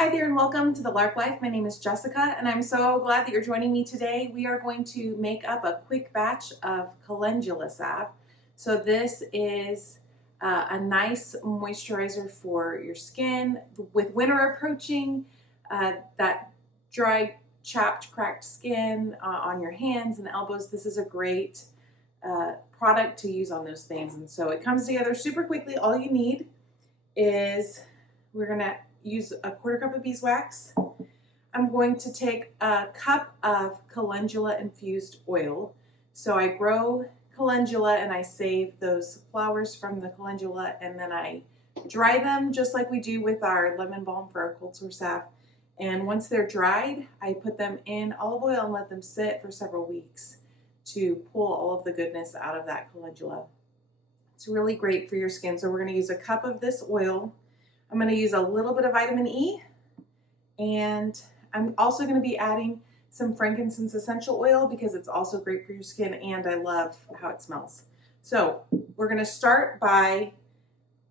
Hi there and welcome to the Lark Life. My name is Jessica and I'm so glad that you're joining me today. We are going to make up a quick batch of Calendula Salve. So this is a nice moisturizer for your skin. With winter approaching, that dry, chapped, cracked skin on your hands and elbows, this is a great product to use on those things. And so it comes together super quickly. All you need is, we're going to use a quarter cup of beeswax. I'm going to take a cup of calendula-infused oil. So I grow calendula and I save those flowers from the calendula and then I dry them just like we do with our lemon balm for our cold sore salve. And once they're dried, I put them in olive oil and let them sit for several weeks to pull all of the goodness out of that calendula. It's really great for your skin. So we're going to use a cup of this oil. I'm going to use a little bit of vitamin E, and I'm also going to be adding some frankincense essential oil because it's also great for your skin and I love how it smells. So we're going to start by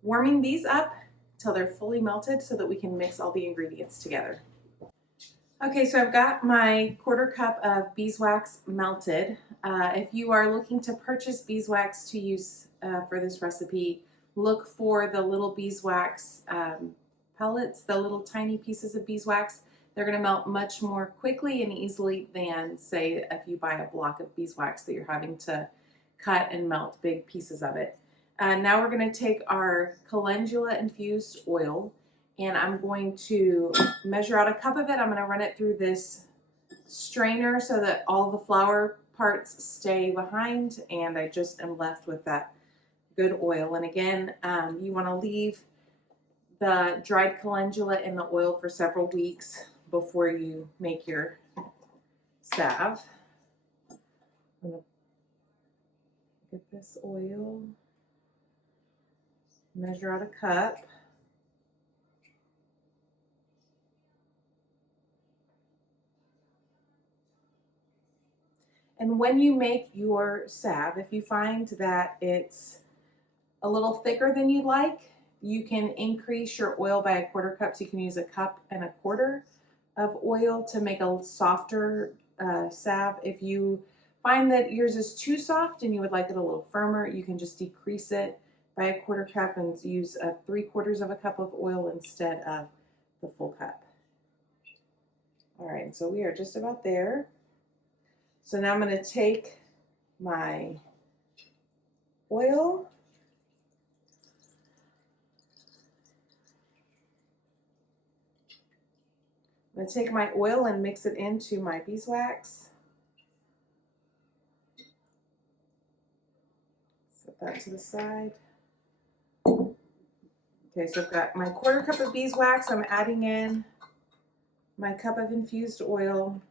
warming these up till they're fully melted so that we can mix all the ingredients together. Okay, so I've got my quarter cup of beeswax melted. If you are looking to purchase beeswax to use for this recipe, look for the little beeswax pellets, the little tiny pieces of beeswax. They're going to melt much more quickly and easily than, say, if you buy a block of beeswax that you're having to cut and melt big pieces of it. Now we're going to take our calendula-infused oil and I'm going to measure out a cup of it. I'm going to run it through this strainer so that all the flower parts stay behind and I just am left with that good oil. And again, you want to leave the dried calendula in the oil for several weeks before you make your salve. I'm going to get this oil, measure out a cup. And when you make your salve, if you find that it's a little thicker than you'd like, you can increase your oil by a quarter cup. So you can use a cup and a quarter of oil to make a softer salve. If you find that yours is too soft and you would like it a little firmer, you can just decrease it by a quarter cup and use 3/4 of a cup of oil instead of the full cup. All right, so we are just about there. So now I'm going to take my oil, I'm going to take my oil and mix it into my beeswax. Set that to the side. Okay, so I've got my quarter cup of beeswax. I'm adding in my cup of infused oil.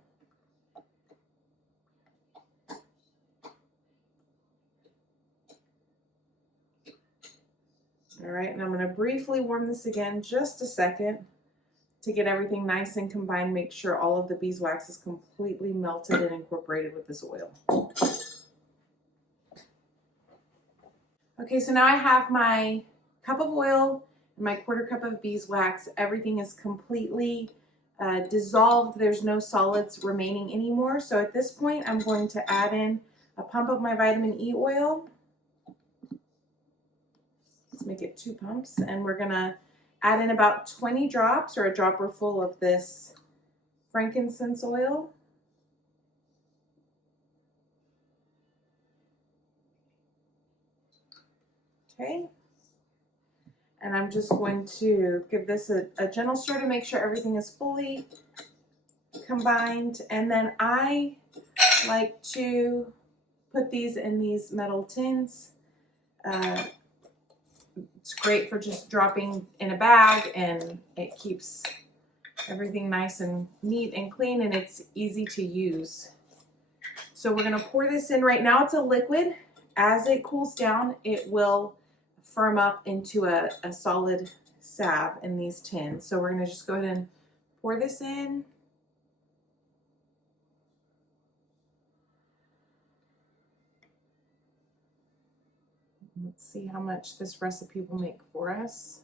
All right, and I'm going to briefly warm this again just a second to get everything nice and combined. Make sure all of the beeswax is completely melted and incorporated with this oil. Okay, so now I have my cup of oil and my quarter cup of beeswax. Everything is completely dissolved. There's no solids remaining anymore. So at this point, I'm going to add in a pump of my vitamin E oil. Let's make it 2 pumps, and we're gonna add in about 20 drops or a dropper full of this frankincense oil. Okay, and I'm just going to give this a gentle stir to make sure everything is fully combined. And then I like to put these in these metal tins. It's great for just dropping in a bag and it keeps everything nice and neat and clean and it's easy to use. So we're going to pour this in. Right now it's a liquid. As it cools down, it will firm up into a solid salve in these tins. So we're going to just go ahead and pour this in. Let's see how much this recipe will make for us.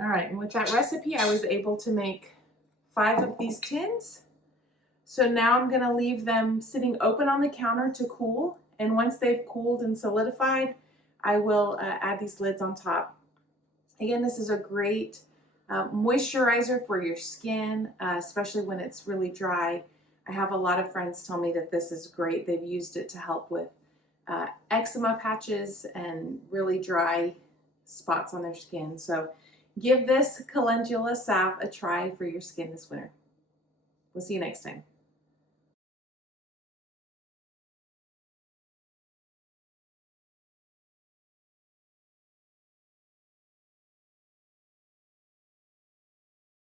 All right, and with that recipe, I was able to make 5 of these tins. So now I'm going to leave them sitting open on the counter to cool. And once they've cooled and solidified, I will add these lids on top. Again, this is a great moisturizer for your skin, especially when it's really dry. I have a lot of friends tell me that this is great. They've used it to help with eczema patches and really dry spots on their skin. So give this Calendula Salve a try for your skin this winter. We'll see you next time.